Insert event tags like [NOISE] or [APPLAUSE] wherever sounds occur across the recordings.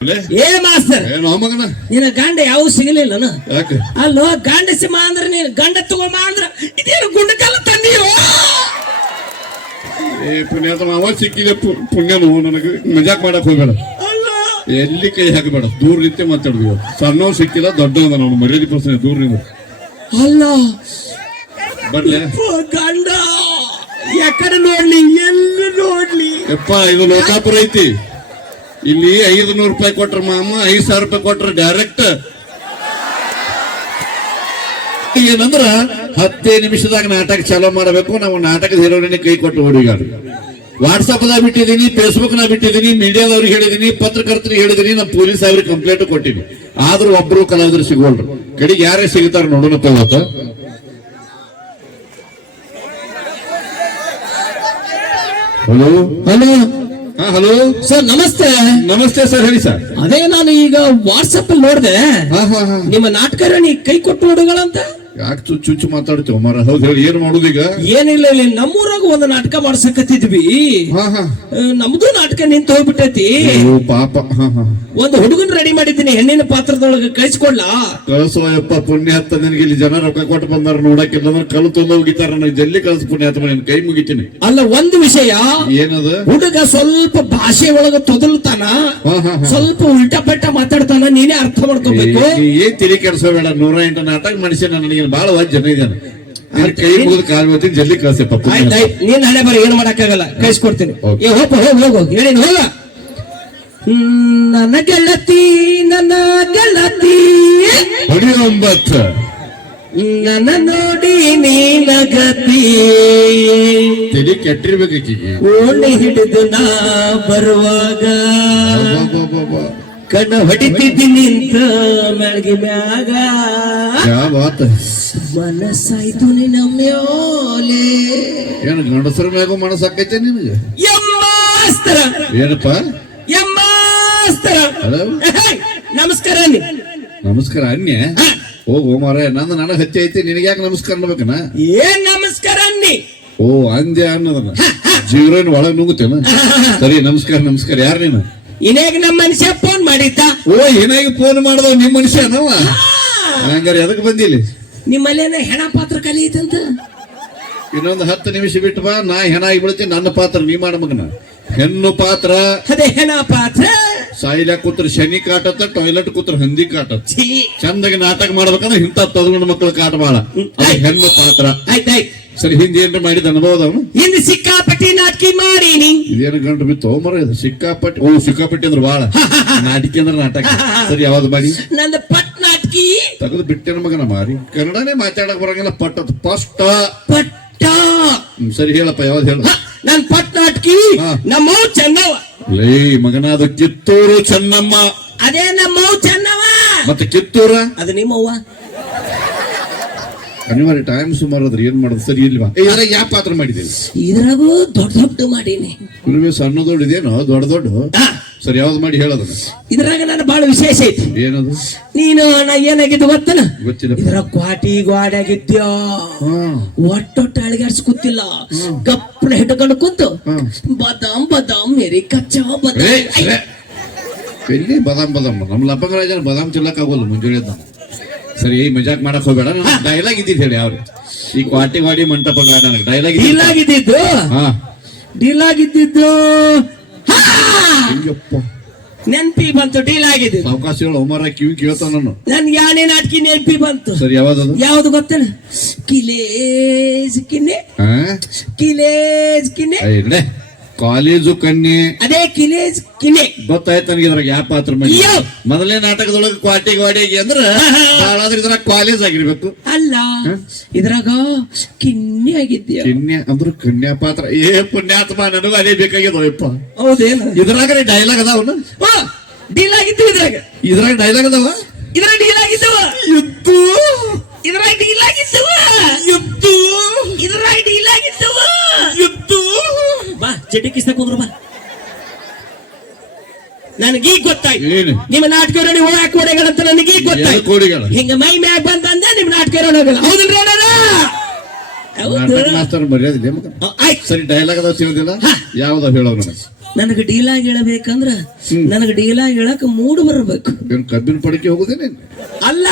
ಏ ಮಾಸ್ತರ್ ನಿನ್ನ ಗಂಡ ಯಾವ ಸಿಗಲಿಲ್ಲ ಅಲ್ಲೋ ಗಂಡ ಸಿಮ ಅಂದ್ರ ನೀನ್ ಗಂಡ ತಗೊಂಬ ಅಂದ್ರ ಇದೇನು ಗುಂಡಕಲ್ಲ ತಂದಿಯೋ? ಏ ಪುಣ್ಯಾತ ಮಾವ ಸಿಕ್ಕಿದೆ ಪು- ಪುಣ್ಯ ನೋವು ನನಗೆ ಮಜಾಕ್ ಮಾಡಕ್ ಹೋಗ್ಬೇಡ. ಅಲ್ಲ. ಎಲ್ಲಿ ಕೈ ಹಾಕಬೇಡ ದೂರ ನಿಂತೆ ಮಾತಾಡ್ತೀವಿ ಸಣ್ಣವ್ ಸಿಕ್ಕಿಲ್ಲ ದೊಡ್ಡವ ನಾನು ಮರ್ಯಾದೆ ಪ್ರಶ್ನೆ ದೂರ ನಿಂದ ಅಲ್ಲ. ಬರ್ಲೆ. ಗಂಡ. ಯಾಕಡೆ ನೋಡ್ಲಿ ಎಲ್ಲಿ ನೋಡ್ಲಿ? ಯಪ್ಪ ಇದು ಲೋಕಾಪುರ ಐತಿ. ಇಲ್ಲಿ ಐದು ನೂರು ರೂಪಾಯಿ ಕೊಟ್ರ ಮಾಮ, ಐದ್ ಸಾವಿರ ರೂಪಾಯಿ ಕೊಟ್ರ ಡೈರೆಕ್ಟ್ ಏನಂದ್ರ ಹತ್ತೇ ನಿಮಿಷದಾಗ ನಾಟಕ ಚಾಲೋ ಮಾಡಬೇಕು, ನಾವು ನಾಟಕದ ಹೀರೋನಿನ ಕೈ ಕೊಟ್ಟು ಹುಡುಗಾರ ವಾಟ್ಸಪ್ ದಾಗ ಬಿಟ್ಟಿದ್ದೀನಿ ಫೇಸ್ಬುಕ್ ನಾಗ ಬಿಟ್ಟಿದ್ದೀನಿ ಮೀಡಿಯಾದವ್ರಿಗೆ ಹೇಳಿದೀನಿ ಪತ್ರಕರ್ತರಿಗೆ ಹೇಳಿದೀನಿ ನಮ್ಮ ಪೊಲೀಸ್ ಅವ್ರಿಗೆ ಕಂಪ್ಲೇಂಟ್ ಕೊಟ್ಟಿನಿ. ಆದ್ರೂ ಒಬ್ರು ಕಲಾವಿದ್ರು ಸಿಗೋಲ್ರು. ಕಡೆಗೆ ಯಾರೇ ಸಿಗ್ತಾರ ನೋಡೋಣ ಇವತ್ತು. Hello hello hello? ಸರ್ ನಮಸ್ತೆ. ನಮಸ್ತೆ ಸರ್ ಹೇಳಿ ಸರ್. ಅದೇ ನಾನು ಈಗ ವಾಟ್ಸಪ್ ಅಲ್ಲಿ ನೋಡಿದೆ. ನಿಮ್ಮ ನಾಟಕ ನೀ ಕೈ ಕೊಟ್ಟು ಹುಡುಗಳಂತ? ಯಾಕೆ ಚುಚ್ಚು ಚುಚ್ಚು ಮಾತಾಡ್ತೇವ ಮರ? ಹೌದು ಹೇಳಿ ಏನ್ ಈಗ? ಏನಿಲ್ಲ ಇಲ್ಲಿ ನಮ್ಮೂರಾಗ ಒಂದು ನಾಟಕ ಮಾಡ್ಸಕತ್ತಿದ್ವಿ. ಹಾ ನಮ್ದು ನಾಟಕ ನಿಂತು ಹೋಗ್ಬಿಟ್ಟೈತಿ. ಅಯ್ಯೋ ಪಾಪ. ಹಾ ಹಾ. ಒಂದು ಹುಡುಗನ್ ರೆಡಿ ಮಾಡಿದ್ದೀನಿ ಹೆಣ್ಣಿನ ಪಾತ್ರದೊಳಗೆ ಕಳಿಸ್ಕೊಡ್ಲಾ? ಕಳಿಸೋ ಯಪ್ಪ ಪುಣ್ಯ ಹತ್ತ ನಿನಗೆ. ಇಲ್ಲಿ ಜನ ರೊಕ್ಕ ಕೊಟ್ಟು ಬಂದಾರ ನೋಡಕ್ಕೆ ಇಲ್ಲಂದ್ರೆ ಕಲ್ಲು ತುಂಬ ಹೋಗಿತಾರ ನನಗೆ ಜಲ್ಲಿ ಕಳಿಸ್ ಪುಣ್ಯ ಹತ್ತ ನಿನ್ ಕೈ ಮುಗಿತೀನಿ. ಅಲ್ಲ ಒಂದು ವಿಷಯ. ಏನದ? ಹುಡುಗ ಸ್ವಲ್ಪ ಭಾಷೆ ಒಳಗ ತೊದಲ್ತಾನ ಹಾ ಹಾ ಹಾ. ಸ್ವಲ್ಪ ಉಲ್ಟಾ ಪಟ್ಟ ಮಾತಾಡ್ತಾನ ನೀನೇ ಅರ್ಥ ಮಾಡ್ಕೋಬೇಕು. ಏ- ಏನ್ ತಿಳಿ ಕೆಡಿಸೋಬೇಡ ನೂರ ಎಂಟು ನಾಟಕ ಮನುಷ್ಯನ ನನಗೆ ಬಹಳ ವಜ್ಜ ಜನ ಇದ್ದಾನೆ ಕೈ ಮುಗಿದು ಕಾಲ್ ಹೋಗ್ತೀನಿ ಜಲ್ದಿ ಕಳಿಸಿ ಪುಣ್ಯ. ಆಯ್ತು ಆಯ್ತು. ನೀನ್ ಹಣೆ ಬರ ಏನು ಮಾಡಕ್ಕಾಗಲ್ಲ. ಕಳಿಸ್ಕೊಡ್ತೀನಿ. ಏ ಹೋಗ ಹೋಗ ಹೋಗು ಹೇಳಿ ಹೋಗ. ನನ್ನ ಗೆಳತಿ ನನ್ನ ಗೆಳತಿ. ಒಂಬತ್ತು ನನ್ನ ನೋಡಿ ನೀನ ಗತಿ ತಿಳಿ ಕೆಟ್ಟಿರ್ಬೇಕು ಓಣಿ ಹಿಡಿದು ನಾ ಬರುವಾಗ. ಕಣ್ಣು ಹೊಡಿತಿದ್ದಿ ನಿಂತ ಮೆಳಗಿ ಮ್ಯಾಗ ಮನಸ್ಸಾಯ್ತು ನಿನ್ನ ಮ್ಯೋಲೆ ಏನು ಗಂಡಸರ ಮ್ಯಾಗು ಮನಸ್ಸು ಹಾಕೈತೆ ನಿನಗೆ? ಯಮ್ಮಾಸ್ತರ ಏನಪ್ಪ? ಯಮ್ಮಾಸ್ತರ ಹಲೋ? ನಮಸ್ಕಾರ ಅನ್ನಿ. ನಮಸ್ಕಾರ ಅನ್ಯ ಓ ಮಾರ ನಂದು ನನಗೆ ಹಚ್ಚಿ ಐತಿ ನಿನಗೆ ಯಾಕೆ ನಮಸ್ಕಾರ ಅನ್ಬೇಕನ? ಏನ್ ನಮಸ್ಕಾರ ಅನ್ನಿ? ಓ ಅಂದ್ಯ ಅನ್ನೋದನ್ನ. ಜೀವನ ಒಳಗೆ ನುಂಗುತ್ತೇನ? ಸರಿ ನಮಸ್ಕಾರ ನಮಸ್ಕಾರ. ಯಾರು ನೀನು? ಇನೇಗ ನಮ್ಮ ಮನುಷ್ಯ ಫೋನ್ ಮಾಡಿದ್ದ? ಓ ಏನಾಗಿ ಫೋನ್ ಮಾಡ್ದವ್ ನಿಮ್ ಮನುಷ್ಯ ನವ ಹಂಗಾರೆ ಎದಕ್ ಬಂದಿಲ್ಲ ನಿಮ್ಮಲ್ಲೇನ ಹೆಣ ಪಾತ್ರ ಕಲಿಯುತ್ತಂತ ಇನ್ನೊಂದು ಹತ್ತು ನಿಮಿಷ ಬಿಟ್ಟು ಬಾ ನಾ ಹೆಣ ಆಗಿ ಬಿಡ್ತೀನಿ ನನ್ನ ಪಾತ್ರ ನೀ ಮಾಡ ಮಗನ. ಹೆಣ್ಣು ಪಾತ್ರ. ಅದೇ ಹೆಣ ಪಾತ್ರ. ಸಾಯಿಲ ಕೂತ್ರ ಶನಿ ಕಾಟತ್ತ ಟಾಯ್ಲೆಟ್ ಕೂತ್ರ ಹಂದಿ ಕಾಟ ಛೀ. ಚಂದಾಗಿ ನಾಟಕ ಮಾಡ್ಬೇಕಂದ್ರೆ ಇಂಥ ತದಗಂಡ ಮಕ್ಕಳು ಕಾಟ ಬಾಳ. ಅದು ಹೆಣ್ಣು ಪಾತ್ರ. ಆಯ್ತಾಯ್ತು. ಸರಿ ಹಿಂದೆ ಏನ್ರ ಮಾಡಿದ ಅನುಭವದ ಹಿಂದೆ ಸಿಕ್ಕಾಪಟ್ಟಿ ನಾಟಕಿ ಮಾಡೀನಿ. ಇದೇನು ಗಂಟು ಬಿತ್ತು? ಮರ ಇದು ಸಿಕ್ಕಾಪಟ್ಟಿ. ಓ ಸಿಕ್ಕಾಪಟ್ಟಿ ಅಂದ್ರೆ ಬಾಳ. [LAUGHS] ನಾಟಕ ಅಂದ್ರೆ ನಾಟಕ. ಸರಿ ಯಾವ್ದು ಮಾಡಿ? ನಂದು ಪಟ್ ನಾಟಕಿ. ತಗದು ಬಿಟ್ಟೆನ ಮಗನ ಮಾರಿ. ಕನ್ನಡನೇ ಮಾತಾಡಕ್ ಬರಂಗಿಲ್ಲ ಪಟ್ಟದ ಫಸ್ಟ್ ಪಟ್ಟ. ಸರಿ ಹೇಳಪ್ಪ ಯಾವ್ದು ಹೇಳ? ನನ್ ಪಟ್ ನಾಟಕಿ. ನಮ್ಮ ಚೆನ್ನವ ಲೇ ಮಗನ ಅದು ಕಿತ್ತೂರು ಚೆನ್ನಮ್ಮ. ಅದೇ ನಮ್ಮ ಚೆನ್ನವ ಮತ್ತೆ ಕಿತ್ತೂರ? ಅದು ನಿಮ್ಮವ್ವ. ಅನಿವಾರ್ಯ ಟೈಮ್ ಸುಮಾರು ಆದ್ರೆ ಏನ್ ಮಾಡೋದು? ಸರಿ ಇಲ್ವಾ ಇದ್ರಾಗ ಯಾವ ಪಾತ್ರ ಮಾಡಿದ್ದೀನಿ ಇದ್ರಾಗೂ ದೊಡ್ಡ ದೊಡ್ಡ ಮಾಡೀನಿ. ಸಣ್ಣ ದೊಡ್ಡ ಇದೇನೋ? ದೊಡ್ಡ ದೊಡ್ಡ? ಸರಿ ಯಾವ್ದು ಮಾಡಿ ಹೇಳೋದು ಇದ್ರಾಗ ನಾನು ಬಹಳ ವಿಶೇಷ ಐತಿ. ಏನದು? ನೀನು ನಾ ಏನಾಗಿದ್ದು ಗೊತ್ತನ? ಗೊತ್ತಿಲ್ಲ. ಇದ್ರ ಕ್ವಾಟಿ ಗ್ವಾಡಾಗಿದ್ಯೋ ಒಟ್ಟೊಟ್ಟು ಅಳಿಗಾಡ್ಸ್ ಕೂತಿಲ್ಲ ಕಪ್ಪನ ಹಿಡ್ಕೊಂಡು ಕೂತು. ಬದಾಮ್ ಬದಾಮ್ ಮೇರಿ ಕಚ್ಚಾ ಬದಾಮ್. ಎಲ್ಲಿ ಬದಾಮ್ ಬದಾಮ್. ನಮ್ಮ ಲಬ್ಬಂಗರಾಜನ ಬದಾಮ್ ತಿನ್ನಕ್ ಆಗೋಲ್ಲ ಮುಂಜಾನೆ. ಸರಿ ಮಜಾಕ್ ಮಾಡಕ್ ಹೋಗ್ಬೇಡ. ಡೈಲಾಗ್ ಇದ್ದಿದ್ದು ಹೇಳಿ ಅವ್ರು. ಈ ಕ್ವಾಟಿ ವಾಡಿ ಮಂಟಪ ನನಗೆ ಡೈಲಾಗ್ ಡೀಲಾಗ್ ಇದ್ದಿದ್ದು ಹಾ. ಡೀಲ್ ಆಗಿದ್ದಿದ್ದು ಹಾ! ಅಯ್ಯಪ್ಪ. ನೆನ್ಪಿ ಬಂತು ಡೀಲ್ ಅವಕಾಶ ಅವಕಾಶಗಳು ಅವಮಾರ ಕಿವಿ ಕೇಳ್ತಾವ ನಾನು. ಯಾನೇ ನಾಟಕಿ ನೆನ್ಪಿ ಬಂತು. ಸರಿ ಯಾವ್ದು ಯಾವ್ದು ಗೊತ್ತೇನ? ಕಿಲೇಜ್ ಕಿನ್ನೆ. ಕಿಲೇಜ್ ಕಿನ್ನೆ. ಕಾಲೇಜು ಕನ್ಯೆ ಅದೇ ಕಿಲೇಜ್ ಕಿಲೆ. ಗೊತ್ತಾಯ್ತು ನನಗೆ ಇದ್ರಾಗ ಯಾವ ಪಾತ್ರ ಮಾಡಿ. ಅಯ್ಯೋ! ಮೊದಲನೇ ನಾಟಕದೊಳಗೆ ಕ್ವಾಟಿ ಗ್ವಾಡಿಗೆ ಅಂದ್ರೆ ಭಾಳಾದ್ರೆ ಇದ್ರಾಗ ಕಾಲೇಜ್ ಆಗಿರ್ಬೇಕು. ಅಲ್ಲ ಇದ್ರಾಗ ಕಿನ್ನೆ ಆಗಿದ್ಯಾ ಕನ್ಯಾ ಅಂದ್ರೆ ಕನ್ಯಾ ಪಾತ್ರ. ಏ ಪುಣ್ಯಾತ್ಮ ನನಗೂ ಅದೇ ಬೇಕಾಗ್ಯದ ಯಪ್ಪ ಹೌದೇನು? ಇದ್ರಾಗ ಡೈಲಾಗ್ ಅದಾವನ ಓ ಡೀಲ್ ಆಗಿತ್ತು ಇದ್ರಾಗ. ಇದ್ರಾಗ ಡೈಲಾಗ್ ಅದಾವ? ಇದ್ರಾಗ ಡೀಲ್ ಆಗಿದ್ದವ. ಇದ್ದು ಇದ್ರಾಗ ಡೀಲ್ ಆಗಿದ್ದವ. ಇದ್ದು ಇದ್ರಾಗ ಡೀಲ್ ಆಗಿದ್ದವ. ಕೂದ್ರು ಕಿಸ್ತ ಕುಂದ್ರು ಬಾ. ನನಗೀಗ ಗೊತ್ತಾಯ್ತು. ನಿಮ್ಮ ನಾಟಕ ರೋಣಿ ಒಳ ಕೋಡೆಗಳಂತ ನನಗೀಗ ಗೊತ್ತಾಯ್ತು. ಕೋಡಿಗಳ? ಹಿಂಗ ಮೈ ಮ್ಯಾಗ ಬಂದಂದ ನಿಮ್ ನಾಟಕ ಹೋಗಲ್ಲ ಹೌದಿಲ್ರಿ ಮಾಸ್ತರ್ ಮರ್ಯಾದಿಲ್ಲ ಸರಿ ಡೈಲಾಗ್ ಅದಾವ ತಿಳಿದಿಲ್ಲ? ಯಾವ್ದಾವ ಹೇಳೋ ನನಗೆ. ನನಗೆ ಡೀಲಾಗಿ ಹೇಳಬೇಕಂದ್ರ ನನಗೆ ಡೀಲಾಗಿ ಹೇಳಕ್ ಮೂಡ್ ಬರಬೇಕು. ಕಬ್ಬಿನ ಪಡಿಕೆ ಹೋಗುದೇನೆ ಅಲ್ಲ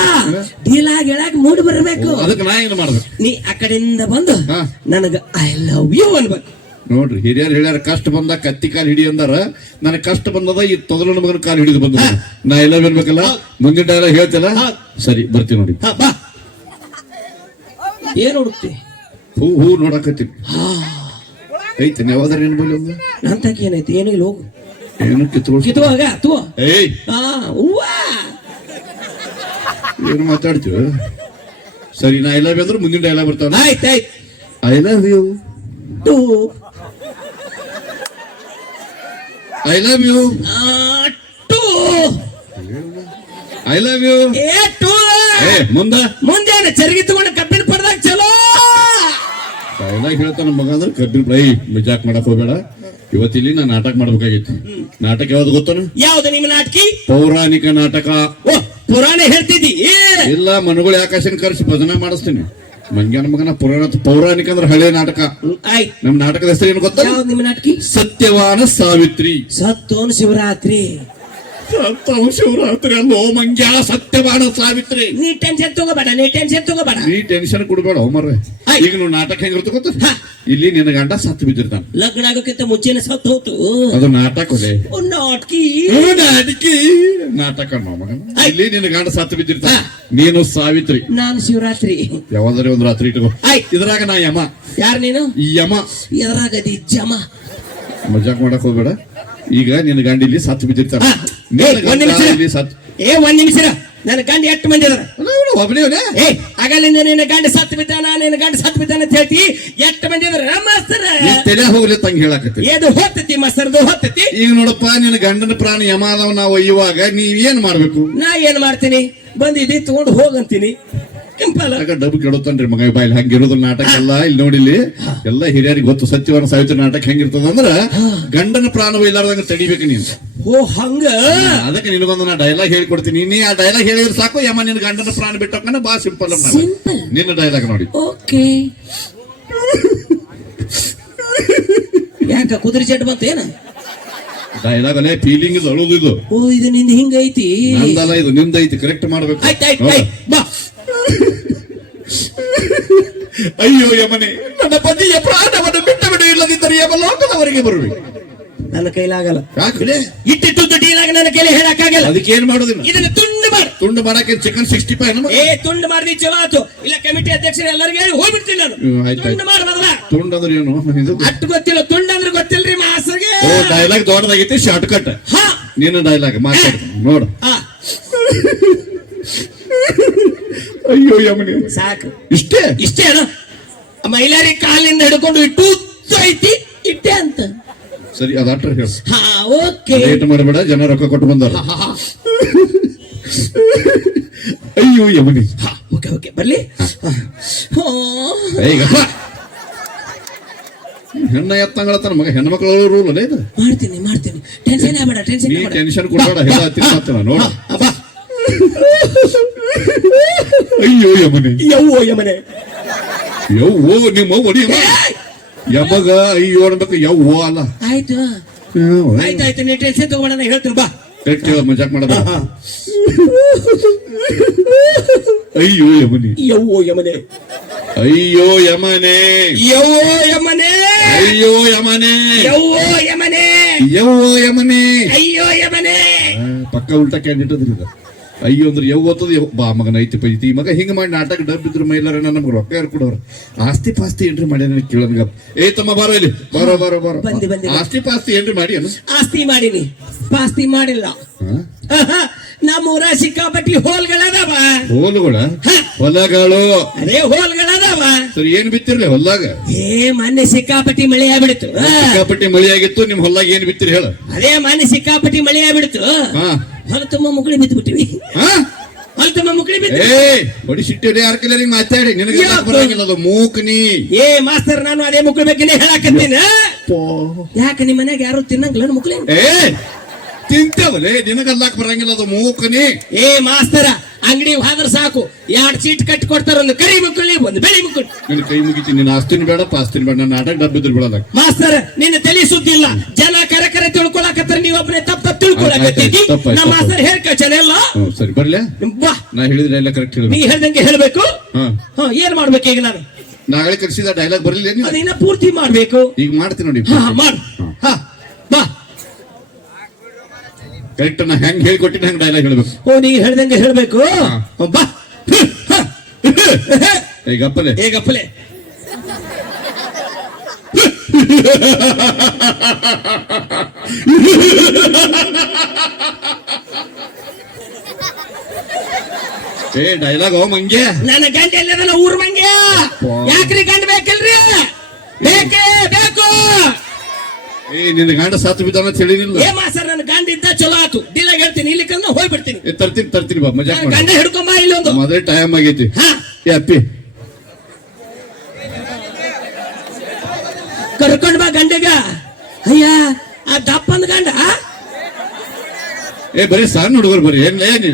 ಡೀಲಾಗಿ ಹೇಳಕ್ ಮೂಡ್ ಬರಬೇಕು. ಅದಕ್ಕೆ ನಾ ಏನ್ ಮಾಡ್ಬೇಕು? ನೀ ಆ ಕಡೆಯಿಂದ ಬಂದು. ನನಗ ಐ ಲವ್ ಯು ಅನ್ಬೇಕು. ನೋಡ್ರಿ ಹಿರಿಯರು ಹೇಳ್ಯಾರ ಕಷ್ಟ ಬಂದ ಕತ್ತಿ ಕಾಲು ಹಿಡಿ ಅಂದಾರ. ನನಗೆ ಕಷ್ಟ ಬಂದದ ಈ ತೊದಲನ ಮಗನ ಕಾಲು ಹಿಡಿದು ಬಂದ ನಾ ಎಲ್ಲ ಬರ್ಬೇಕಲ್ಲ ಮುಂದಿನ ಡೈಲಾಗ್ ಹೇಳ್ತಲ್ಲ ಸರಿ ಬರ್ತೀನಿ ನೋಡಿ. ಏನ್ ಹುಡುಕ್ತಿ? ಹೂ ಹೂ ನೋಡಕತ್ತೀನಿ ಐತೆ ಯಾವ್ದಾರ ಏನ್ ಬಲ್ಲಿ ಒಂದು ನನ್ ತಾಕಿ ಏನೈತಿ? ಏನು ಇಲ್ಲ ಹೋಗು. ಏನು ಕಿತ್ಕೊಳ್ಸಿ ಕಿತ್ತುವಾಗ ತೂ ಏಯ್. ಹೂವಾ. ಏನು ಮಾತಾಡ್ತೀವ? ಸರಿ ನಾ ಎಲ್ಲ ಬಂದ್ರು ಮುಂದಿನ ಡೈಲಾಗ್ ಬರ್ತಾವ. ಆಯ್ತ್ ಆಯ್ತು. I love you too I love you too. I love you ಏ ಟೂ. ಏ ಮುಂದ? ಮುಂದೇನು ಚರ್ಗಿ ತಗೊಂಡು ಕಬ್ಬಿನ ಪಡ್ದಾಗ ಚಲೋ? ಎಲ್ಲ ಹೇಳ್ತಾನ ಮಗ ಅಂದ್ರೆ ಕಬ್ಬಿನ ಬೈ ಮಜಾಕ್ ಮಾಡಕ್ ಹೋಗ್ಬೇಡ. ಇವತ್ತಿಲ್ಲಿ ನಾ ನಾಟಕ ಮಾಡ್ಬೇಕಾಗೈತಿ ನಾಟಕ ಯಾವ್ದು ಗೊತ್ತಾನ? ಯಾವ್ದು ನಿಮ್ಮ ನಾಟಕಿ? ಪೌರಾಣಿಕ ನಾಟಕ. ಓ ಪುರಾಣ ಹೇಳ್ತಿದ್ದಿ. ಇಲ್ಲ ಮನುಗಳು ಆಕಾಶನ ಕರೆಸಿ ಭಜನೆ ಮಾಡಿಸ್ತೀನಿ. ಮಂಗ್ಯಾನ ಮಗನ ಪುರಾಣ ಪೌರಾಣಿಕ ಅಂದ್ರೆ ಹಳೆ ನಾಟಕ. ನಮ್ಮ ನಮ್ ನಾಟಕದ ಹೆಸರು ಏನು ಗೊತ್ತಾ ನಿಮ್ಮ ನಾಟಕಿ? ಸತ್ಯವಾನ ಸಾವಿತ್ರಿ. ಸತ್ತೋನ್ ಶಿವರಾತ್ರಿ. ಸತ್ತವ ಶಿವರಾತ್ರಿ ಅಲ್ಲೋ ಮಂಗ್ಯ ಸತ್ಯವಾನ ಸಾವಿತ್ರಿ ನೀ ಟೆನ್ಷನ್ ತಗೋಬೇಡ ನೀ ಟೆನ್ಷನ್ ತಗೋಬೇಡ. ನೀ ಟೆನ್ಷನ್ ಕೊಡ್ಬೇಡ ಹೋಮರ್ರೆ. ಈಗ ನೀವು ನಾಟಕ ಹೆಂಗಿರ್ತ ಗೊತ್ತ? ಇಲ್ಲಿ ನಿನ್ನ ಗಂಡ ಸತ್ತು ಬಿದ್ದಿರ್ತಾನ. ಲಗ್ನ ಆಗೋಕ್ಕಿಂತ ಮುಂಚೆನೆ ಸತ್ತು ಹೋತು ಅದು ನಾಟಕ ನಾಟಕಿ. ನಾಟಕಿ. ನಾಟಕ ಇಲ್ಲಿ ನಿನ್ನ ಗಂಡ ಸತ್ತು ಬಿದ್ದಿರ್ತಾನ. ನೀನು ಸಾವಿತ್ರಿ. ನಾನು ಶಿವರಾತ್ರಿ. ಯಾವಾದ್ರೆ ಒಂದ್ ರಾತ್ರಿ ಇಟ್ಕೋ. ಇದ್ರಾಗ ನಾ ಯಮ. ಯಾರು ನೀನು? ಯಮ. ಎದರಾಗದಿ ಜಮ. ಮಜಾಕ್ ಮಾಡಕ್ ಹೋಗ್ಬೇಡ. ಈಗ ನಿನ್ನ ಗಂಡ ಇಲ್ಲಿ ಸತ್ತು ಬಿದ್ದಿರ್ತಾರ ಒಂದ್ ನಿಮಿಷ. ಇಲ್ಲಿ ಸತ್ತು ಏ ಒಂದ್ ನಿಮಿಷ ನನ್ನ ಗಂಡ ಎಷ್ಟು ಮಂದಿ ಅದಾರ ಒಬ್ಬನೇ ಏ ಆಗಲಿಂದ ನಿನ್ನ ಗಂಡ ಸತ್ತು ಬಿದ್ದಾನ? ನಿನ್ನ ಗಂಡ ಸತ್ತು ಬಿದ್ದಾನ ಅಂತ ಹೇಳ್ತಿ? ಎಷ್ಟು ಮಂದಿ ಅದಾರ ಮಾಸ್ತರ. ತಲೆ ಹೋಗ್ಲಿ ತಂಗ ಹೇಳಕತ್ತಿ. ಏದು ಹೋಗ್ತತಿ ಮಾಸ್ತರ್ದು ಹೋಗ್ತತಿ ಈಗ ನೋಡಪ್ಪ ನಿನ್ನ ಗಂಡನ ಪ್ರಾಣ ಯಮ ಅದಾವ ನಾವು ಒಯ್ಯುವಾಗ ನೀವ್ ಏನ್ ಮಾಡ್ಬೇಕು? ನಾ ಏನ್ ಮಾಡ್ತೀನಿ? ಬಂದಿದ್ದಿ ತಗೊಂಡು ಹೋಗಂತೀನಿ. ಸಿಂಪಲ್ ಡಬ್ ಡಬ್ಬು ಕೆಡುತ್ತಾನ್ರಿ ಮಗ ಬಾಯಲ್ಲಿ ಹಂಗಿರೋದು ನಾಟಕ ಎಲ್ಲ ಇಲ್ಲಿ ನೋಡಿಲಿ. ಎಲ್ಲ ಹಿರಿಯರಿಗೆ ಗೊತ್ತು ಸತ್ಯವನ ಸಾವಿತ್ರ ನಾಟಕ ಹೆಂಗಿರ್ತದ ಅಂದ್ರ ಗಂಡನ ಪ್ರಾಣ ಒಯ್ಲಾರ್ದಂಗ ತಡಿಬೇಕು ನೀನು. ಓ ಹಂಗ? ಅದಕ್ಕೆ ನಿನಗೊಂದು ನಾ ಡೈಲಾಗ್ ಹೇಳ್ಕೊಡ್ತೀನಿ. ನೀ ಆ ಡೈಲಾಗ್ ಹೇಳಿದ್ರೆ ಸಾಕು ಯಮ್ಮ ನಿನ್ನ ಗಂಡನ ಪ್ರಾಣ ಬಿಟ್ಟೋಕನ ಬಾ ಸಿಂಪಲ್ ಅಮ್ಮ ನಿನ್ನ ಡೈಲಾಗ್ ನೋಡಿ. ಓಕೆ. ಯಾಕ ಕುದುರೆ ಜಡ್ ಬಂತೇನ ಡೈಲಾಗ್ ಅಲ್ಲೇ ಫೀಲಿಂಗ್ ಇದು ಅಳುದು ಇದು. ಓ ಇದು ನಿಂದ ಹಿಂಗೈತಿ. ನಂದಲ್ಲ ಇದು ನಿಂದೈತಿ ಕರೆಕ್ಟ್ ಮಾಡ್ಬೇಕು. ಆಯ್ತು ಆಯ್ತು ಬಾ. ಅಯ್ಯೋ ಯಮನೆ ನನ್ನ ಪತಿಯ ಪ್ರಾಣವನ್ನು ಬಿಟ್ಟ ಬಿಡು ಇಲ್ಲದಿದ್ದರೆ ಯಮಲೋಕದವರೆಗೆ ಬರುವೆ. ನನ್ನ ಕೈಲಾಗಲ್ಲ ಇಟ್ಟಿಟ್ಟು ಡೀಲಾಗ ನನ್ನ ಕೈಲಿ ಹೇಳಕ್ಕಾಗಲ್ಲ ಅದಕ್ಕೆ ಏನ್ ಮಾಡೋದಿಲ್ಲ? ಇದನ್ನ ತುಂಡು ಮಾಡಿ. ತುಂಡು ಮಾಡಕ್ಕೆ ಚಿಕನ್ ಸಿಕ್ಸ್ಟಿ ಫೈವ್ ಏ ತುಂಡು ಮಾಡಿ ಚಲೋ ಆತು ಇಲ್ಲ ಕಮಿಟಿ ಅಧ್ಯಕ್ಷರು ಎಲ್ಲರಿಗೂ ಹೇಳಿ ಹೋಗ್ಬಿಡ್ತೀನಿ ನಾನು. ತುಂಡು ಮಾಡು ಮೊದಲ. ತುಂಡು ಅಂದ್ರೆ ಏನು? ಇದು ಅಟ್ಟು ಗೊತ್ತಿಲ್ಲ ತುಂಡು ಅಂದ್ರೆ ಗೊತ್ತಿಲ್ರಿ ಮಾಸ್ಗೆ ಡೈಲಾಗ್ ದೊಡ್ಡದಾಗೈತಿ ಶಾರ್ಟ್ ಕಟ್ ಹಾ. ನಿನ್ನ ಡೈಲಾಗ್ ಮಾತಾಡ್ತೀನಿ ನೋಡು. ಹಾ. ಅಯ್ಯೋ ಯಮನಿ. ಸಾಕು. ಇಷ್ಟೇ? ಇಷ್ಟೇ ಅಣ್ಣ ಮೈಲಾರಿ ಕಾಲಿಂದ ಹಿಡ್ಕೊಂಡು ಇಟ್ಟು ಐತಿ ಇಟ್ಟೆ ಅಂತ. ಸರಿ ಅದಾಟ್ರ ಹೇಳು. ಹಾ ಓಕೆ. ಲೇಟ್ ಮಾಡಬೇಡ ಜನ ರೊಕ್ಕ ಕೊಟ್ಟು ಬಂದಾರ ಅಯ್ಯೋ ಯಮನಿ. Okay okay. ಬರ್ಲಿ. ಹಾ. ಈಗ ಹೆಣ್ಣ ಮಗ ಮಗ ಮಕ್ಕಳು ರೂಲ್ ಅಲ್ಲ ಇದು? ಮಾಡ್ತೀನಿ ಮಾಡ್ತೀನಿ. ಟೆನ್ಷನ್ ಆಗ್ಬೇಡ ಟೆನ್ಷನ್ ಟೆನ್ಷನ್ ಕೊಡಬೇಡ ಹೇಳ ತಿನ್ನ ನೋಡ. ಅಯ್ಯೋ ಯಮನೆ ಯವ್ವೋ ಯಮನೆ ಯವ್ವೋ ನಿಮ್ಮ ಒಡಿ ಯಮಗ ಅಯ್ಯೋ ಅನ್ಬೇಕು ಯವ್ವೋ ಅಲ್ಲ. ಆಯ್ತು. ಆಯ್ತು ಆಯ್ತು ನೀ ಟೆನ್ಷನ್ ತಗೋಣ ಹೇಳ್ತೀನಿ ಬಾ. ಕರೆಕ್ಟ್ ಮಜಾಕ್ ಮಾಡಬೇಡ ಅಯ್ಯೋ ಯಮನೆ. ಯವ್ವೋ ಯಮನೆ ಅಯ್ಯೋ ಯಮನೆ. ಯವ್ವೋ ಯಮನೆ ಅಯ್ಯೋ ಯಮನೆ. ಯವ್ವೋ ಯಮನೆ ಯವ್ವೋ ಯಮನೆ ಅಯ್ಯೋ ಯಮನೆ ಪಕ್ಕ ಉಲ್ಟಾ ಕ್ಯಾಂಡಿಡೇಟ್ ಅದ್ರಿ ಇದು ಅಯ್ಯೋ ಅಂದ್ರೆ ಯವ್ ಓದ್ತದ ಯವ್ ಬಾ ಮಗನ ಐತಿ ಪೈತಿ ಈ ಮಗ ಹಿಂಗ ಮಾಡಿ ನಾಟಕ ಡಬ್ ಇದ್ರ ಮೈಲಾರ ನಮ್ಗೆ ರೊಕ್ಕ ಯಾರು ಕೊಡೋರು? ಆಸ್ತಿ ಪಾಸ್ತಿ ಎಂಟ್ರಿ ಮಾಡಿ ಕೇಳೋನ್ಗ ಏ ತಮ್ಮ ಬಾರ ಇಲ್ಲಿ. ಬಾರೋ ಬಾರೋ ಬಾರೋ. ಆಸ್ತಿ ಪಾಸ್ತಿ ಎಂಟ್ರಿ ಮಾಡಿ ಆಸ್ತಿ ಮಾಡೀನಿ. ಪಾಸ್ತಿ ಮಾಡಿಲ್ಲ. ಆಹಾ, ನಮ್ಮೂರ ಸಿಕ್ಕಾಪಟ್ಟಿ ಹೋಲ್ಗಳದಾವ. ಹೋಲುಗಳ? ಹೊಲಗಳು? ಅದೇ ಹೋಲ್ಗಳದಾವ. ಸರಿ ಏನ್ ಬಿತ್ತಿರ್ಲಿ ಹೊಲ್ದಾಗ? ಏ ಮೊನ್ನೆ ಸಿಕ್ಕಾಪಟ್ಟಿ ಮಳೆ ಆಗ್ಬಿಡ್ತು ಸಿಕ್ಕಾಪಟ್ಟಿ ಮಳೆ ಆಗಿತ್ತು ನಿಮ್ ಹೊಲ್ದಾಗ ಏನ್ ಬಿತ್ತಿರಿ ಹೇಳ. ಅದೇ ಮೊನ್ನೆ ಸಿಕ್ಕಾಪಟ್ಟಿ ಮಳೆ ಆಗ್ಬಿಡ್ತು ಹಾ. ಹೊಲ ತುಂಬ ಮುಗುಳಿ ಬಿದ್ದು ಬಿಟ್ಟಿವಿ ಹಾ? ಹೊಲ ತುಂಬ ಮುಗುಳಿ ಬಿದ್ದು ಏ ಹೊಡಿ ಸಿಟ್ಟಿರಿ ಯಾರ ಕೈಲಿ ಮಾತಾಡಿ? ನಿನಗೆ ಬರಂಗಿಲ್ಲ ಅದು ಮೂಕ್ನಿ. ಏ ಮಾಸ್ತರ್ ನಾನು ಅದೇ ಮುಕ್ಳಿ ಬೇಕೇ ಹೇಳಾಕತ್ತೀನಿ. ಯಾಕೆ ನಿಮ್ಮ ಮನ್ಯಾಗ ಯಾರು ತಿನ್ನಂಗಿಲ್ಲ? ಮುಕ್ಳಿ. ಏ ತಿಂತೇವಲೇ ನಿನಗಲ್ಲಾಕ್ ಬರಂಗಿಲ್ಲ ಅದು ಮೂಕನಿ. ಏ ಮಾಸ್ತರ ಅಂಗಡಿ ಹೋದ್ರ ಸಾಕು. ಎರಡ್ ಸೀಟ್ ಕಟ್ಟಿ ಕೊಡ್ತಾರ ಒಂದು ಕರಿ ಮುಕ್ಕಳಿ ಒಂದು ಬೆಳಿ ಮುಕ್ಕಳಿ ನಿನ್ನ ಕೈ ಮುಗಿತಿ ನಿನ್ನ ಆಸ್ತಿನ ಬೇಡ ಪಾಸ್ತಿನ ಬೇಡ. ನನ್ನ ಆಟ ಡಬ್ಬಿದ್ರು ಬಿಡಲ್ಲ ಮಾಸ್ತರ ನಿನ್ನ ತಲೆ ಸುದ್ದಿಲ್ಲ. ಜನ ಕರೆ ಕರೆ ತಿಳ್ಕೊಳಕತ್ತಾರ ನೀವೊಬ್ಬನೇ ತಪ್ಪ ತಪ್ಪ ತಿಳ್ಕೊಳಕತ್ತೀವಿ ನಮ್ಮ ಮಾಸ್ತರ್ ಹೇಳ್ಕ ಜನ ಎಲ್ಲ? ಸರಿ ಬರ್ಲೆ. ಬಾ. ನಾ ಹೇಳಿದ್ರೆ ಎಲ್ಲ ಕರೆಕ್ಟ್ ನೀ ಹೇಳ್ಬೇಕು? ಹೇಳ್ದಂಗೆ ಹೇಳ್ಬೇಕು ಏನ್ ಮಾಡ್ಬೇಕು ಈಗ ನಾನು? ನಾಳೆ ಕರೆಸಿದ ಡೈಲಾಗ್ ಬರಲಿಲ್ಲ ಅದಿನ್ನ ಪೂರ್ತಿ ಮಾಡ್ಬೇಕು. ಈಗ ಮಾಡ್ತೀನಿ ನೋಡಿ. ಹಾ ಮಾಡು. ಕರೆಕ್ಟ್ ನಾ ಹೆಂಗ್ ಹೇಳ್ಕೊಟ್ಟಿನ ಹೆಂಗ್ ಡೈಲಾಗ್ ಹೇಳ್ಬೇಕು. ಓ ನೀ ಹೇಳ್ದಂಗೆ ಹೇಳ್ಬೇಕು? ಬಾ. ಈಗ ಅಪ್ಪಲೆ ಹೇಗಪ್ಪಲೆ ಏ ಡೈಲಾಗ್ ಅವ ಮಂಗೆ ನನ್ನ ಗಂಡ ಎಲ್ಲದಲ್ಲ ಊರ್ ಮಂಗೆ ಯಾಕ್ರಿ ಗಂಡ ಬೇಕಲ್ರಿ? ಬೇಕೇ ಬೇಕು. ಏ ನಿನ್ನ ಗಂಡ ಸತ್ತು ಬಿದ್ದಾನ ಅಂತ ಹೇಳಿನಿಲ್ಲ. ಏ ಮಾಸರ್ ಇದ್ದ ಚಲೋ ಆತು. ದಿನ ಹೇಳ್ತೀನಿ ಇಲ್ಲಿ ಕಂದ ಹೋಗ್ಬಿಡ್ತೀನಿ. ಏ ತರ್ತೀನಿ ತರ್ತೀನಿ ಬಾ ಮಜಾ ಮಾಡಿ. ಗಂಡ ಹಿಡ್ಕೊಂಬ ಇಲ್ಲೊಂದು ಮೊದಲೇ ಟೈಮ್ ಆಗೈತಿ. ಹಾ. ಏ ಅಪ್ಪಿ. ಕರ್ಕೊಂಡ್ ಬಾ ಗಂಡಗ. ಅಯ್ಯ ಆ ದಪ್ಪಂದ ಗಂಡ ಏ ಬರೀ ಸಣ್ಣ ಹುಡುಗರು ಬರೀ ಏನ್ ಏನ್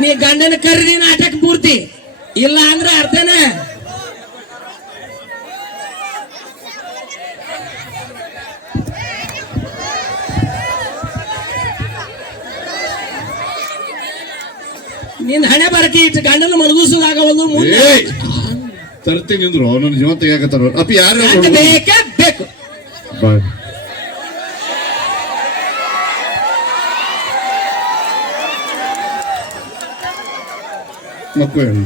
ನೀ ಗಂಡನ ಕರೀರಿ ನಾಟಕ ಪೂರ್ತಿ. ಇಲ್ಲ ಅಂದ್ರೆ ಅರ್ಥನೇ ನಿನ್ ಹಣೆ ಬರಕಿ ಇಟ್ಟು ಗಂಡನ ಮಲಗಿಸೋದಾಗವಲ್ದು ಮುಂದೆ. ಏ ತರ್ತೀನಿ ಅಂದ್ರು. ನನ್ನ ಜೀವ ತೆಗಿಯಾಕತ್ತಾರ ಅಪ್ಪ ಯಾರು ಬೇಕೇ ಬೇಕು. ಮಕ್ಕಳು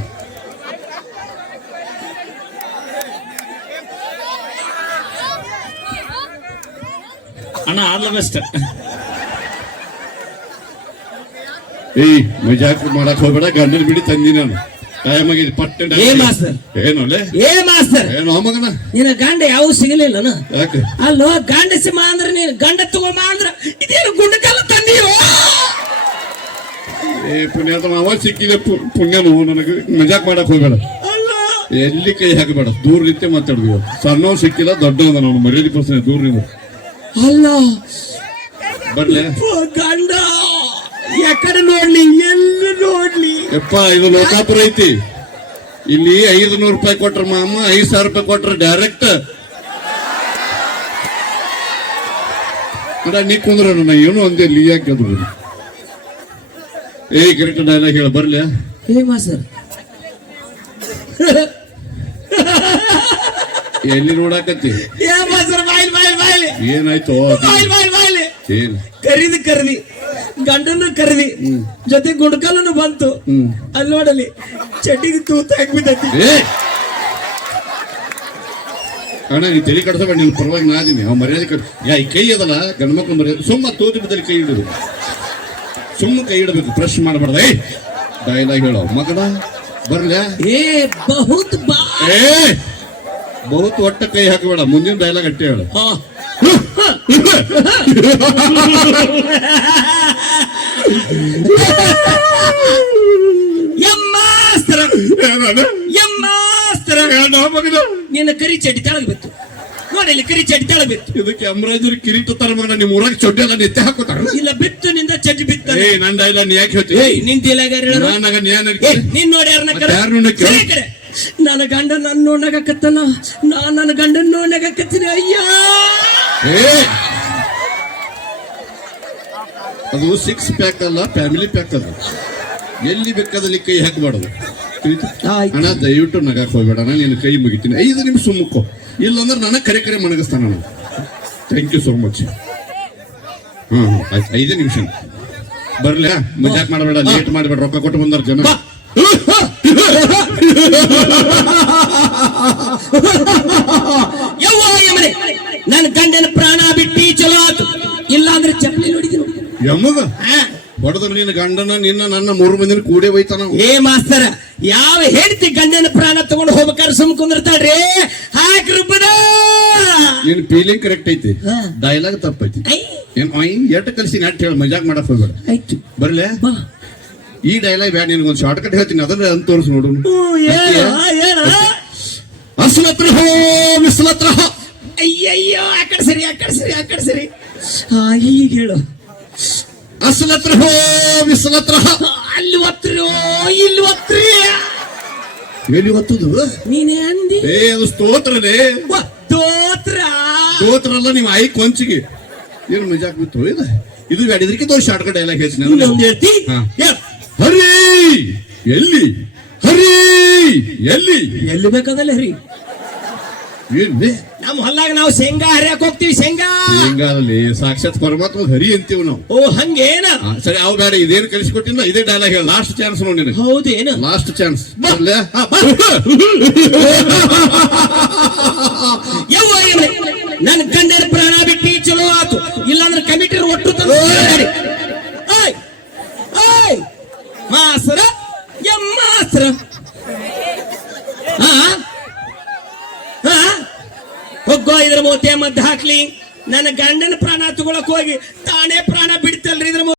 ಅಣ್ಣ. ಆಲ್ ಬೆಸ್ಟ್ ಏಯ್ ಮಜಾಕ್ ಮಾಡಕ್ ಹೋಗ್ಬೇಡ ಗಂಡನ ಬಿಡಿ ತಂದಿ ನಾನು. ಟೈಮ್ ಆಗಿದೆ ಪಟ್ಟ ಏ ಮಾಸ್ತರ್? ಏನು ಲೇ ಏ ಮಾಸ್ತರ್ ಏನೋ ಮಗನ? ನಿನ್ನ ಗಂಡ ಯಾವ ಸಿಗಲಿಲ್ಲ ಯಾಕೆ? ಅಲ್ಲೋ ಗಂಡ ಸಿಂಹ ಅಂದ್ರೆ ನೀನು ಗಂಡ ತಗೊಂಬ ಅಂದ್ರ ಇದೇನು ಗುಂಡಕಲ್ಲ ತಂದಿಯೋ? ಏ ಪುಣ್ಯಾತ ಮಾವ ಸಿಕ್ಕಿದೆ ಪು- ಪುಣ್ಯ ನನಗೆ ಮಜಾಕ್ ಮಾಡಕ್ ಹೋಗ್ಬೇಡ. ಅಲ್ಲ. ಎಲ್ಲಿ ಕೈ ಹಾಕಬೇಡ ದೂರ ರೀತಿ ಮಾತಾಡಿದ್ವಿ ಸಣ್ಣವ್ ಸಿಕ್ಕಿಲ್ಲ ದೊಡ್ಡವನ ನಾನು ಮರ್ಯಾದೆ ಪರ್ಸನೆ ದೂರ ನಿಂದ ಅಲ್ಲ. ಬರ್ಲೇ. ಗಂಡ. ಯಾಕಡೆ ನೋಡ್ಲಿ ಎಲ್ಲಿ ನೋಡ್ಲಿ. ಯಪ್ಪ ಇದು ಲೋಕಾಪುರ ಐತಿ. ಇಲ್ಲಿ ಐದು ನೂರು ರೂಪಾಯಿ ಕೊಟ್ರ ಮಾಮ ಐದ್ ಸಾವಿರ ರೂಪಾಯಿ ಕೊಟ್ರ ಡೈರೆಕ್ಟ್ ಅಡ ನೀ ಕುಂದ್ರ ನಾ ಏನು ಒಂದೇ ಲೀ ಯಾಕೆ ಏ ಕರೆಕ್ಟ್ ಡೈಲಾಗ್ ಹೇಳ ಬರ್ಲಿ. ಏ ಮಾಸ್ತರ್ ಎಲ್ಲಿ ನೋಡಾಕತ್ತಿ? ಏ ಮಾಸ್ತರ್ ಬಾಯ್ಲಿ ಬಾಯ್ಲಿ ಬಾಯ್ಲಿ. ಏನಾಯ್ತು? ಏನು ಏನ್? ಕರಿದಿ ಕರಿದಿ. ಗಂಡನ್ನು ಕರೆದಿ. ಜೊತೆ ಗುಂಡ್ಕಲ್ಲನು ಬಂತು. ಅಲ್ಲಿ ನೋಡಲಿ ಚಟಿಗೆ ತೂತ ಹಾಕ್ಬಿಟ್ಟೈತಿ. ಅಣ್ಣ ನೀ ತಲೆ ಕಡ್ಸಬೇಡ ನೀನು ಪರವಾಗಿ ನಾದಿನಿ ಅವ್ ಮರ್ಯಾದೆ ಕಟ್ ಯಾ ಈ ಕೈ ಅದಲ್ಲ ಗಂಡ್ಮಕ್ಳು ಮರ್ಯಾದೆ ಸುಮ್ಮ ತೋತಿ ಬಿದ್ದಲ್ಲಿ ಕೈ ಇಡುದು ಸುಮ್ಮ ಕೈ ಇಡಬೇಕು ಫ್ರೆಶ್ ಮಾಡಬಾರ್ದ. ಏ ಡೈಲಾಗ್ ಹೇಳೋ. ಮಗನ ಬರ್ಲ ಏ ಬಹುತ್ ಬಾ. ಏ ಬಹುತ್ ಒಟ್ಟ ಕೈ ಹಾಕಬೇಡ. ಮುಂದಿನ ಡೈಲಾಗ್ ಅಟ್ಟೆ ಹೇಳು. ಹಾ. [LAUGHS] ಯಮ್ಮಾಸ್ತ್ರ ಯಮ್ಮಾಸ್ತ್ರ ನಿನ್ನ ಕರಿ ಚಡ್ಡಿ ತೆಳಗ್ ಬಿತ್ತು. ನೋಡಿ ಇಲ್ಲಿ ಕರಿ ಚಡ್ಡಿ ತೆಳಗ್ ಬಿತ್ತು. ಇದಕ್ಕೆ ಅಮರಾಜರು ಕಿರೀಟ ತರ ಮಗನ ನಿಮ್ಮ ಊರಾಗ ಚೊಡ್ಡೆ ಎಲ್ಲ ನಿತ್ಯ ಹಾಕೋತಾರ? ಇಲ್ಲ ಬಿತ್ತು ನಿಂದ ಚಡ್ಡಿ ಬಿತ್ತ. ಏ ಡೈಲಾಗ್ ನೀ ಯಾಕೆ ಹೇಳ್ತಿ? ಏಯ್ ನಿನ್ ನಾನಾಗ ನೀ ಏನ್ ಏ ಹೇಳ್ತಿ? ನೀನ್ ನೋಡಿ ಯಾರನ್ನ ಮತ್ತೆ ಯಾರ್ನ ನಕ್ಕಿ? ನನ್ನ ಗಂಡ ನನ್ನ ನೋಡಕತ್ತನ ನಾ ನನ್ನ ಗಂಡನ ನೋಡಕತ್ತೀನಿ ಅಯ್ಯ! ಏ ಅದು ಸಿಕ್ಸ್ ಪ್ಯಾಕ್ ಅಲ್ಲ ಫ್ಯಾಮಿಲಿ ಪ್ಯಾಕ್ ಅದು. ಎಲ್ಲಿ ಬೇಕಾದಲ್ಲಿ ಕೈ ಹಾಕಬಾರ್ದು? ಅಣ್ಣ ದಯವಿಟ್ಟು ನಗಾಕ್ ಹೋಗ್ಬೇಡ ನಾನು ನಿನ್ನ ಕೈ ಮುಗಿತೀನಿ. ಐದು ನಿಮಿಷ ಮುಕ್ಕೋ. ಇಲ್ಲಂದ್ರೆ ನನಗೆ ಕರೆ ಕರೆ ಮಣಗಿಸ್ತಾನ ನಾನು. ಥ್ಯಾಂಕ್ ಯು ಸೋ ಮಚ್ ಹಾ ಆಯ್ತು. ಐದೇ ನಿಮಿಷ. ಬರ್ಲಿ? ಮಜಾಕ್ ಮಾಡಬೇಡ ಲೇಟ್ ಮಾಡಬೇಡ ರೊಕ್ಕ ಕೊಟ್ಟು ಬಂದಾರ ಜನ. ಬಾ. ಯವ್ವ ಯಮನೆ ನನ್ನ ಗಂಡನ ಪ್ರಾಣ ಬಿಟ್ಟಿ ಚಲೋ ಆತು. ಇಲ್ಲ ಅಂದ್ರೆ ಚಪ್ಪಲಿ ನೋಡಿದ್ರು ಯಮ್ಮಗ ಹೊಡೆದ್ರು ನಿನ್ನ ಗಂಡನ ನಿನ್ನ ನನ್ನ ಮೂರು ಮಂದಿನ ಕೂಡೆ ಹೋಯ್ತಾನ ಏ ಮಾಸ್ತರ ಯಾವ ಹೇಳ್ತಿ ಗಂಡನ ಪ್ರಾಣ ತಗೊಂಡು ಹೋಗ್ಬೇಕಾದ್ರೆ ಸುಮ್ ಕುಂದಿರ್ತಾಳ್ರಿ? ಹಾಕ್ ರುಬ್ಬದ ನಿನ್ ಫೀಲಿಂಗ್ ಕರೆಕ್ಟ್ ಐತಿ. ಡೈಲಾಗ್ ತಪ್ಪೈತಿ. ಏನ್ ಎಟ್ಟು ಕಲ್ಸಿ ಹೇಳ ಹೇಳಿ ಮಜಾಕ್ ಮಾಡಕ್ ಹೋಗ್ಬೇಡ. ಆಯ್ತು. ಬರ್ಲೆ? ಈ ಡೈಲಾಗ್ ಬ್ಯಾಡ ನಿನ್ಗೊಂದು ಶಾರ್ಟ್ ಕಟ್ ಹೇಳ್ತೀನಿ ಅದನ್ನ ಅಂತ ತೋರಿಸ್ ನೋಡು. ಹ್ಞೂ, ಏನ ಏನ ಅಸ್ಲತ್ರ ಹೋ ಮಿಸ್ಲತ್ರ ಹೋ ಅಯ್ಯಯ್ಯೋ ಆ ಕಡೆ ಸರಿ ಆ ಕಡೆ ಸರಿ ಆ ಕಡೆ ಸರಿ. ಈಗ ಹೇಳು. ಅಸಲತ್ರ ಹೋ ವಿಸಲತ್ರ ಹ. ಅಲ್ಲಿ ಒತ್ತರೋ ಇಲ್ಲಿ ಒತ್ರಿ ಎಲ್ಲಿ ಒತ್ತುದು? ನೀನೇ ಅಂದಿ? ಏ ಅದು ಸ್ತೋತ್ರನೇ. ಸ್ತೋತ್ರ. ಸ್ತೋತ್ರ ಅಲ್ಲ ನೀವು ಆಯಿ ಕೊಂಚಿಗೆ. ಏನು ಮಜಾಕ್ ಬಿತ್ತು ಇದು ಇದು ಬೇಡ ಇದಕ್ಕೆ ತೋರಿಸಿ ಶಾರ್ಟ್ ಕಟ್ ಎಲ್ಲ ಹೇಳ್ತೀನಿ. ಹರಿ! ಎಲ್ಲಿ? ಹರಿ! ಎಲ್ಲಿ? ಎಲ್ಲಿ ಬೇಕಾದಲ್ಲಿ ಹರಿ. ಏನ್ರಿ ನಮ್ಮ ಹೊಲ್ಲಾಗ ನಾವು ಶೇಂಗಾ ಹರಿಯಾಕ ಹೋಗ್ತೀವಿ ಶೇಂಗಾ. ಹಿಂಗಾದಲ್ಲಿ ಸಾಕ್ಷಾತ್ ಪರಮಾತ್ಮ ಹರಿ ಅಂತೀವಿ ನಾವು. ಓ ಹಂಗೇನ? ಆ, ಸರಿ ಅವ್ ಬೇಡ ಇದೇನು ಕಲಿಸ್ಕೊಟ್ಟಿನ ಇದೇ ಡೈಲಾಗ್ ಹೇಳ. ಲಾಸ್ಟ್ ಚಾನ್ಸ್ ನೋಡಿ ಹೌದೇನ? ಲಾಸ್ಟ್ ಚಾನ್ಸ್ ಯವ್ವ ಇವ್ನೆ, ನನ್ ಗಂಡನ ಪ್ರಾಣ ಬಿಟ್ಟಿ ಚಲೋ ಆತು. ಇಲ್ಲಾಂದ್ರೆ ಕಮಿಟಿ ಒಟ್ಟು ತಂದು. ಓಯ್! ಓಯ್ ಮಾಸ್ರ! ಹಾ ಹೋಗೋ ಇದ್ರ ಮೂತಿಯ ಮದ್ದು ಹಾಕ್ಲಿ. ನನ್ನ ಗಂಡನ ಪ್ರಾಣ ತಗೊಳಕ್ ಹೋಗಿ ತಾನೇ ಪ್ರಾಣ ಬಿಡ್ತಲ್ರಿ ಇದ್ರ